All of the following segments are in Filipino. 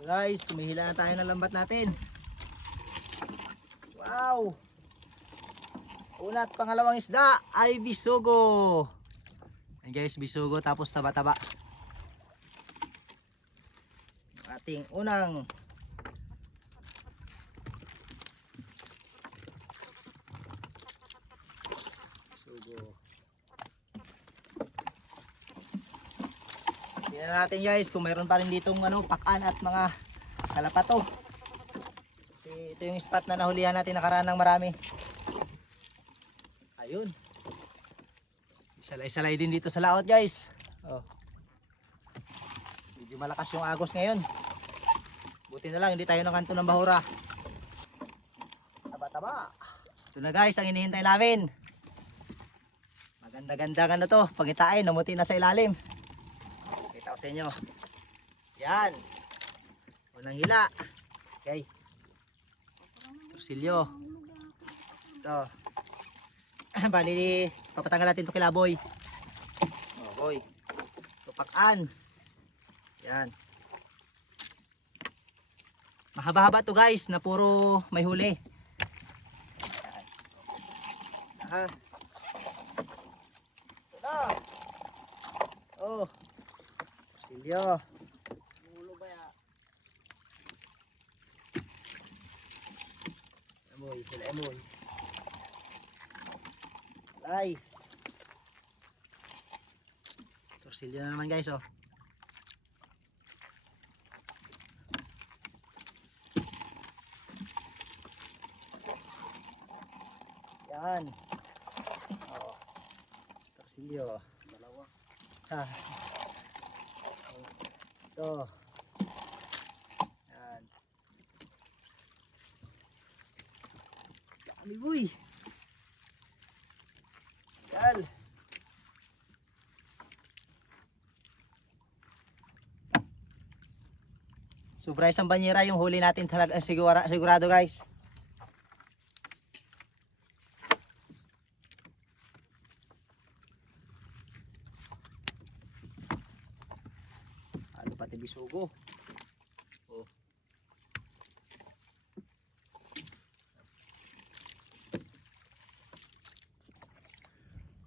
Guys, sumihila na tayo ng lambat natin. Wow! Una at pangalawang isda ay bisugo. Ayan guys, bisugo tapos taba-taba. Ating unang Tingnan natin guys kung mayroon pa rin ditong ano, pakan at mga kalapato. Kasi ito yung spot na nahulihan natin nakaraan ng marami. Ayun. Isalay-salay din dito sa laot guys. Oh. Medyo malakas yung agos ngayon. Buti na lang hindi tayo nakanto ng bahura. Taba-taba. Ito na guys ang hinihintay namin. Maganda-ganda ano to. Pagitain, namuti na sa ilalim. Sa inyo. Yan. Unang hila. Okay. Torsilyo. Ito. Bali, papatanggal natin ito kila boy. Oh, boy. Tupakan. Yan. Mahaba-haba to guys na puro may huli. Ah. Oh. Silyo. Ulo ba ya? Amoy, sila amoy. Ay. Torsilyo na naman guys oh. Yan. Oh. Torsilyo. Dalawa. Ha. Ito. Yan. Dami boy. Yan. Sobra isang banyera yung huli natin talaga sigura, sigurado guys. Pati bisugo. Oh.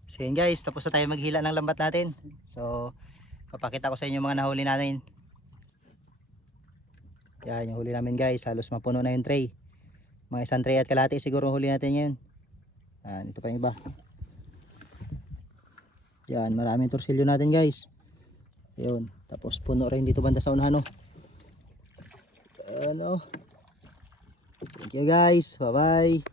So yun guys, tapos na tayo maghila ng lambat natin. So, papakita ko sa inyo mga nahuli natin. Yan, yung huli namin guys. Halos mapuno na yung tray. Mga isang tray at kalati siguro huli natin ngayon. Yan, ito pa yung iba. Yan, maraming torsilyo natin guys. Ayun, tapos puno rin dito banda sa unahan oh. Ayan oh. Thank you guys. Bye-bye.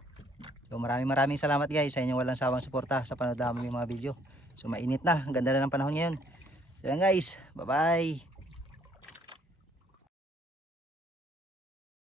So maraming maraming salamat guys sa inyong walang sawang suporta sa panood namin mga video. So mainit na, ang ganda na ng panahon ngayon. So yan guys, bye bye.